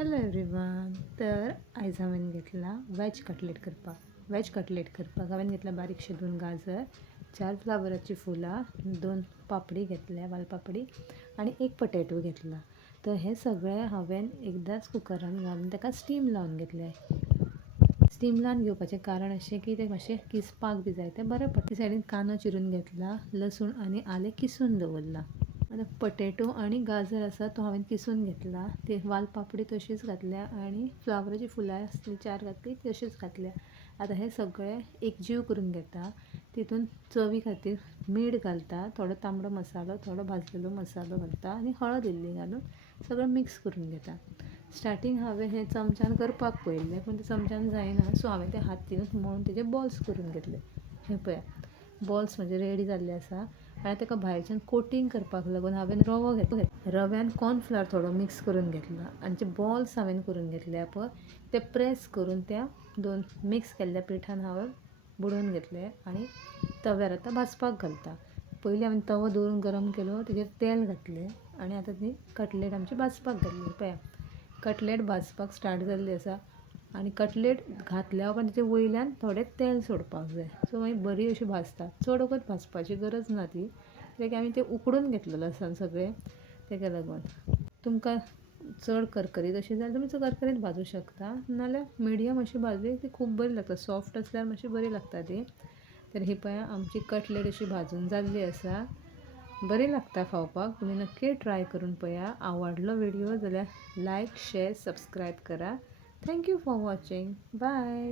Hello everyone. तर आयज हांवें घेतला वेज कटलेट करपाक हांवें घेतला बारीकशे 2 गाजर, 4 फ्लावराची फुलां, 2 पापडी घेतल्या वालपापडी आनी 1 पोटॅटो घेतला. तर हे सगळें हांवें एकदांच कुकरान घालून ताका स्टीम लावन घेतले. स्टीम लावन घेवपाचें कारण अशें की ते मातशें किसपाक बी जाय तें बरें पडटा. ते सायडीन कांदो चिरून घेतला, लसूण आनी आलें किसून दवरला. आतां पोटॅटो आनी गाजर आसा तो हांवें किसून घेतला. ती वालपापडी तशीच घातल्या आनी फ्लावराची फुलां आसली 4 घातली तशीच घातल्या. आतां हें सगळें एकजीव करून घेता. तितून चवी खातीर मीठ घालता, थोडो तांबडो मसालो, थोडो भाजलेलो मसालो घालता आनी हळद इल्ली घालून सगळें मिक्स करून घेता. स्टार्टींग हांवें हें चमच्यान करपाक पळयल्लें पूण तें चमच्यान जायना, सो हांवें ते हातीनूच मळून तेजे बॉल्स करून घेतले. हे पळया, बॉल्स म्हजे रेडी जाल्ले आसा. आनी ताका भायरच्यान कोटींग करपाक लागून हांवें रवो घेतलो. रव्यान कॉर्नफ्लावर थोडो मिक्स करून घेतला आनी जे बॉल्स हांवें करून घेतल्या पळय ते प्रेस करून त्या 2 मिक्स केल्ल्या पिठान हांवें बुडोवन घेतले आनी तव्यार आतां भाजपाक घालता. पयलीं हांवें तवो दवरून गरम केलो, तेजेर तेल घातलें आनी आतां ती कटलेट आमची भाजपाक घातली. पळया, कटलेट भाजपाक स्टार्ट जाल्ली आसा आनी कटलेट घातल्या उपरांत तेजे वयल्यान थोडें तेल सोडपाक जाय, सो मागीर बरी अशी भाजता. चड वगत भाजपाची गरज ना ती, कित्याक हांवें तें उकडून घेतलेलें आसा सगळें, ताका लागून. तुमकां चड करकरीत अशी जाय तुमी करकरीत भाजूं शकता, नाजाल्यार मिडियम अशी भाजली ती खूब बरी लागता. सॉफ्ट आसल्यार मातशी बरी लागता ती. तर ही पळया, आमची कटलेट अशी भाजून जाल्ली आसा. बरी लागता खावपाक. तुमी नक्की ट्राय करून पळया. आवडलो व्हिडिओ जाल्यार लायक, शेअर, सबस्क्रायब करा. Thank you for watching. Bye.